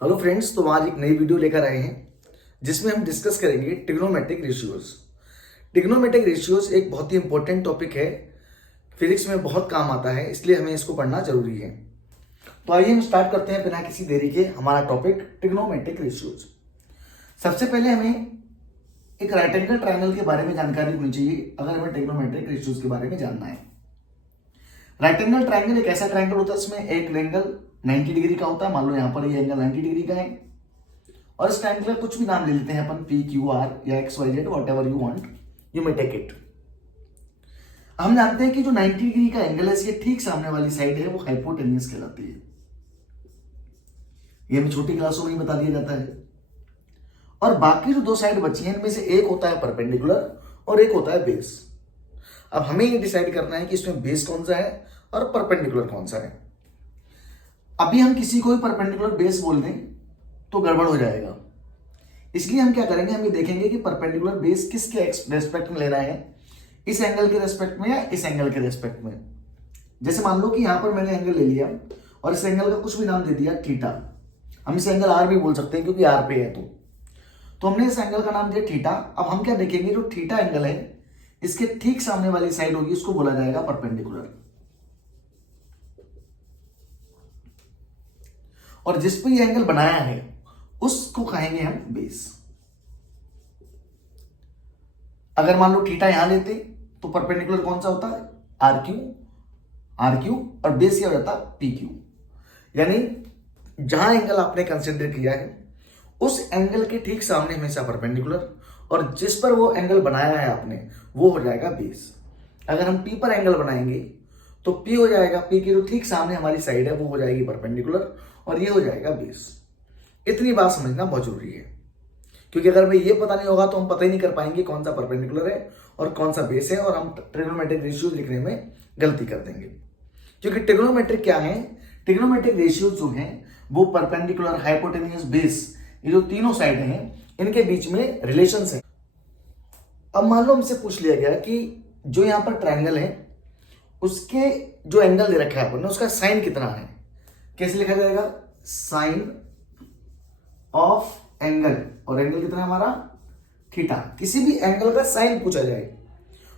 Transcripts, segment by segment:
Hello friends, तो आज एक नई वीडियो लेकर आए हैं जिसमें हम डिस्कस करेंगे ट्रिग्नोमेट्रिक रेशियोज। ट्रिग्नोमेट्रिक रेशियोज एक बहुत ही इंपॉर्टेंट टॉपिक है, फिजिक्स में बहुत काम आता है, इसलिए हमें इसको पढ़ना जरूरी है। तो आइए हम स्टार्ट करते हैं बिना किसी देरी के हमारा टॉपिक ट्रिग्नोमेट्रिक रेशियोज। सबसे पहले हमें एक राइट एंगल ट्रायंगल के बारे में जानकारी होनी चाहिए अगर हमें ट्रिग्नोमेट्रिक रेशियोज के बारे में जानना है। राइट एंगल ट्रायंगल एक ऐसा ट्रायंगल होता है इसमें एक एंगल 90 डिग्री का होता है। मान लो यहाँ पर ये एंगल 90 डिग्री का है और इस ट्रायंगल का कुछ भी नाम ले लेते हैं अपन, पी क्यू आर या X Y Z, whatever you want, you may take it. हम जानते हैं कि जो 90 डिग्री का एंगल है इसके ठीक सामने वाली साइड है वो हाइपोटेन्यूज कहलाती है। ये हमें छोटी क्लासों में ही बता दिया जाता है। और बाकी जो दो साइड बची हैं इनमें से एक होता है परपेंडिकुलर और एक होता है बेस। अब हमें ये डिसाइड करना है कि इसमें बेस कौन सा है और परपेंडिकुलर कौन सा है। अभी हम किसी को भी परपेंडिकुलर बेस बोल दें तो गड़बड़ हो जाएगा, इसलिए हम क्या करेंगे, हम ये देखेंगे कि परपेंडिकुलर बेस किसके रेस्पेक्ट में लेना है, इस एंगल के रेस्पेक्ट में या इस एंगल के रेस्पेक्ट में। जैसे मान लो कि यहां पर मैंने एंगल ले लिया और इस एंगल का कुछ भी नाम दे दिया थीटा। हम इसे एंगल आर भी बोल सकते हैं क्योंकि आर पे है। तो हमने इस एंगल का नाम दिया थीटा। अब हम क्या देखेंगे, जो थीटा एंगल है इसके ठीक सामने वाली साइड होगी उसको बोला जाएगा परपेंडिकुलर, और जिस पे ये एंगल बनाया है उसको कहेंगे हम बेस। अगर मान लो थीटा यहां लेते तो परपेंडिकुलर कौन सा होता है, आर क्यू, और बेस क्या हो जाता पी क्यू। यानी जहां एंगल आपने कंसिडर किया है उस एंगल के ठीक सामने हमेशा परपेंडिकुलर, और जिस पर वो एंगल बनाया है आपने वो हो जाएगा बेस। अगर हम पी पर एंगल बनाएंगे तो पी हो जाएगा, पी के जो ठीक सामने हमारी साइड है वो हो जाएगी परपेंडिकुलर और ये हो जाएगा बेस। इतनी बात समझना बहुत जरूरी है, क्योंकि अगर हमें ये पता नहीं होगा तो हम पता ही नहीं कर पाएंगे कौन सा परपेंडिकुलर है और कौन सा बेस है, और हम ट्रिग्नोमेट्रिक रेशियोज लिखने में गलती कर देंगे। क्योंकि ट्रिग्नोमेट्रिक क्या है, ट्रिग्नोमेट्रिक रेशियोज जो है वो परपेंडिकुलर, हाइपोटेन्यूज, बेस, ये जो तीनों साइड हैं इनके बीच में रिलेशंस है। अब मान लो हमसे पूछ लिया गया कि जो यहां पर ट्रायंगल है उसके जो एंगल दे रखा है अपन ने उसका साइन कितना है, कैसे लिखा जाएगा, साइन ऑफ एंगल, और एंगल कितना है हमारा थीटा। किसी भी एंगल का साइन पूछा जाए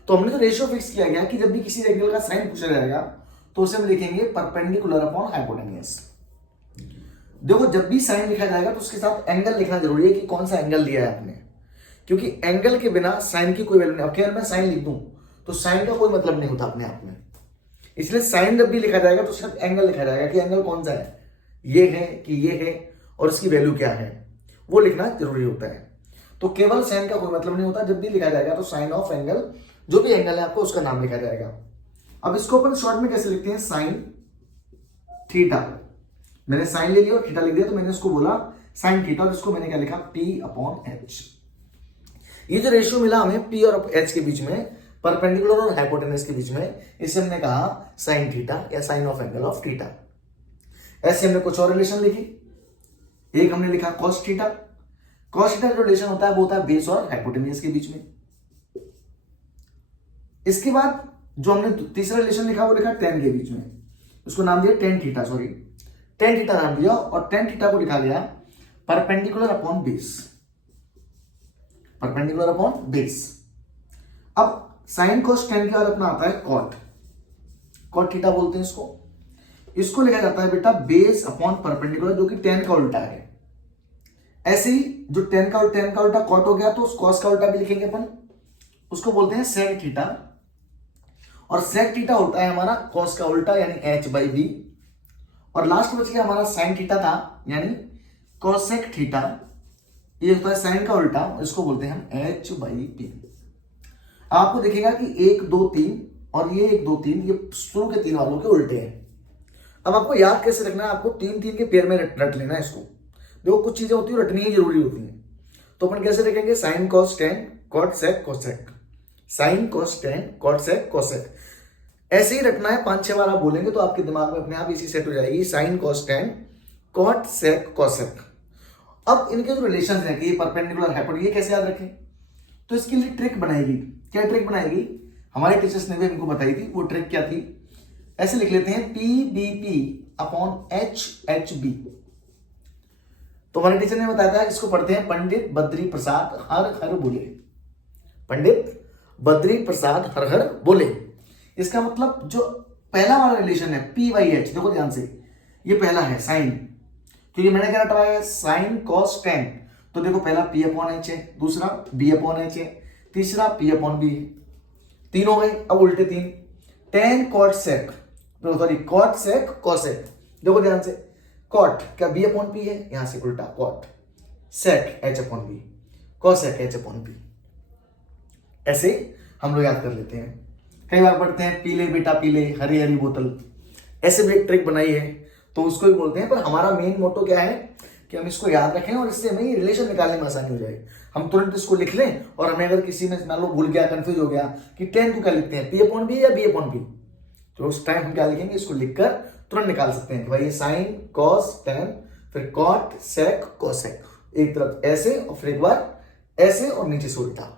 तो हमने तो रेशियो फिक्स किया गया कि जब भी किसी एंगल का साइन पूछा जाएगा तो उसे हम लिखेंगे परपेंडिकुलर अपॉन हाइपोटेन्यूज। देखो, जब भी साइन लिखा जाएगा तो उसके साथ एंगल लिखना जरूरी है कि कौन सा एंगल दिया है आपने, क्योंकि एंगल के बिना साइन की कोई वैल्यू नहीं। अब अगर मैं साइन लिख दूं तो साइन का कोई मतलब नहीं होता अपने आप में, इसलिए साइन जब भी लिखा जाएगा तो सिर्फ एंगल लिखा जाएगा कि एंगल कौन सा है, ये है कि ये है, और इसकी वैल्यू क्या है वो लिखना जरूरी होता है। तो केवल साइन का कोई मतलब नहीं होता, जब भी लिखा जाएगा तो साइन ऑफ एंगल, जो भी एंगल है आपको उसका नाम लिखा जाएगा। अब इसको अपन शॉर्ट में कैसे लिखते हैं, साइन थीटा। मैंने साइन ले लिया और थीटा लिख दिया तो मैंने उसको बोला साइन थीटा, और इसको मैंने क्या लिखा, पी अपॉन एच। ये जो रेशियो मिला हमें पी और एच के बीच में, परपेंडिकुलर और हाइपोटेन्यूज के बीच में, इसे हमने कहा साइन थीटा या sine of angle of theta. ऐसे हमने कुछ और रिलेशन लिखी। एक हमने लिखा कॉस थीटा। कॉस थीटा का रिलेशन होता है वो होता है बेस और हाइपोटेन्यूज के बीच में। इसके बाद जो हमने तीसरा रिलेशन लिखा वो लिखा टेन के बीच में, उसको नाम दिया tan theta, sorry tan theta नाम दिया, और टेन थीटा को लिखा गया perpendicular upon base, perpendicular upon base. अब साइन कोस टेन के बाद अपना आता है कॉट, कॉट थीटा बोलते हैं इसको। इसको लिखा जाता है बेटा बेस अपॉन परपेंडिकुलर, जो कि टेन का उल्टा है। ऐसे ही जो टेन का उल्टा कॉट हो गया तो उस कॉस का उल्टा भी लिखेंगे अपन, उसको बोलते हैं सेक थीटा, और सेक थीटा होता है हमारा कॉस का उल्टा यानी एच बाई बी। और लास्ट बच गया हमारा साइन थीटा था यानी कोसेक थीटा, ये होता है साइन का उल्टा, इसको बोलते हैं हम एच बाई बी। आपको दिखेगा कि 1 2 3 और ये 1 2 3 ये शुरू के तीन वालों के उल्टे हैं। अब आपको याद कैसे रखना है, आपको 3 3 के पेयर में रट लेना है इसको। देखो कुछ चीजें होती है रटनी ही जरूरी होती है, तो अपन कैसे लिखेंगे, sine cos tan cot sec cosec, sine cos tan cot sec cosec. ऐसे ही रखना है, 5 6 बार आप बोलेंगे तो आपके दिमाग में अपने आप इसी सेट हो जाएगी, sine cos tan cot sec cosec. अब इनके जो रिलेशन है कि ये परपेंडिकुलर हाइपोटेन्यूज, ये कैसे याद रखें, तो इसके लिए ट्रिक बनाएगी। क्या ट्रिक बनाएगी, हमारे टीचर्स ने भी हमको बताई थी। वो ट्रिक क्या थी, ऐसे लिख लेते हैं P B P upon H H B. तो हमारे टीचर ने बताया था इसको पढ़ते हैं पंडित बद्री प्रसाद हर हर बोले। पंडित बद्री प्रसाद हर हर बोले। इसका मतलब जो पहला वाला रिलेशन है PYH, देखो ध्यान से, ये पहला है साइन, क्योंकि मैंने क्या रटवाया है साइन कॉस टेन, तो देखो पहला P/H है, दूसरा B/H है, तीसरा P/B है, तीन हो गए। अब उल्टे तीन, tan cot sec, sorry cot sec cosec, देखो ध्यान से, कॉट क्या B/P है, यहां से उल्टा कॉट, सेक H/B, कॉसेक H/B। ऐसे हम लोग याद कर लेते हैं। कई बार पढ़ते हैं पीले बेटा पीले, हरी हरी बोतल, ऐसे भी एक ट्रिक बनाई है तो उसको ही बोलते हैं। पर हमारा मेन मोटो क्या है कि हम इसको याद रखें और इससे हमें रिलेशन निकालने में आसानी हो जाए। हम तुरंत इसको लिख लें और हमें अगर किसी में मान लो भूल गया, कंफ्यूज हो गया कि 10 को क्या लिखते हैं, P/B या B/B, तो उस टाइम हम क्या लिखेंगे, इसको लिखकर तुरंत निकाल सकते हैं कि भाई ये साइन कॉस टेन, फिर कॉट सेक कोसेक, एक तरफ ऐसे और फिर एक बार ऐसे और नीचे से उल्टा।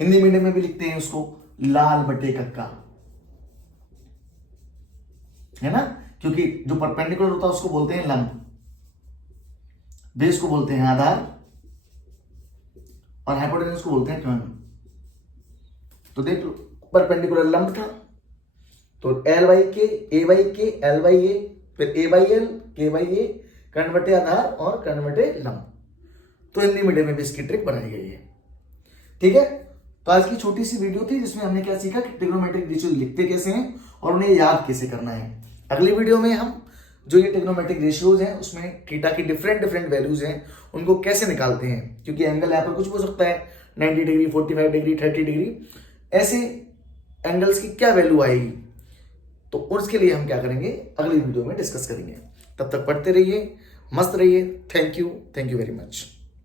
हिंदी मीडियम में भी लिखते हैं उसको लाल बटे कक्का, है ना, क्योंकि जो परपेंडिकुलर होता है उसको बोलते हैं लंब, बेस को बोलते हैं आधार और हाइपोटेन्यूज को बोलते हैं कर्ण। तो देख लो परपेंडिकुलर लंब था तो LYK AYK LYA, फिर AYL KYA, कर्ण बटे आधार और कर्ण बटे लंब। तो हिंदी मीडियम में भी इसकी ट्रिक बनाई गई है। ठीक है, तो आज की छोटी सी वीडियो थी जिसमें हमने क्या सीखा कि ट्रिग्नोमेट्रिक रेशियो लिखते कैसे हैं और उन्हें याद कैसे करना है। अगली वीडियो में हम जो ये ट्रिग्नोमेट्रिक रेशियोज हैं उसमें थीटा की डिफरेंट डिफरेंट वैल्यूज हैं उनको कैसे निकालते हैं, क्योंकि एंगल यहाँ पर कुछ हो सकता है 90 डिग्री 45 डिग्री 30 डिग्री, ऐसे एंगल्स की क्या वैल्यू आएगी, तो उसके लिए हम क्या करेंगे अगली वीडियो में डिस्कस करेंगे। तब तक पढ़ते रहिए, मस्त रहिए। Thank you very much.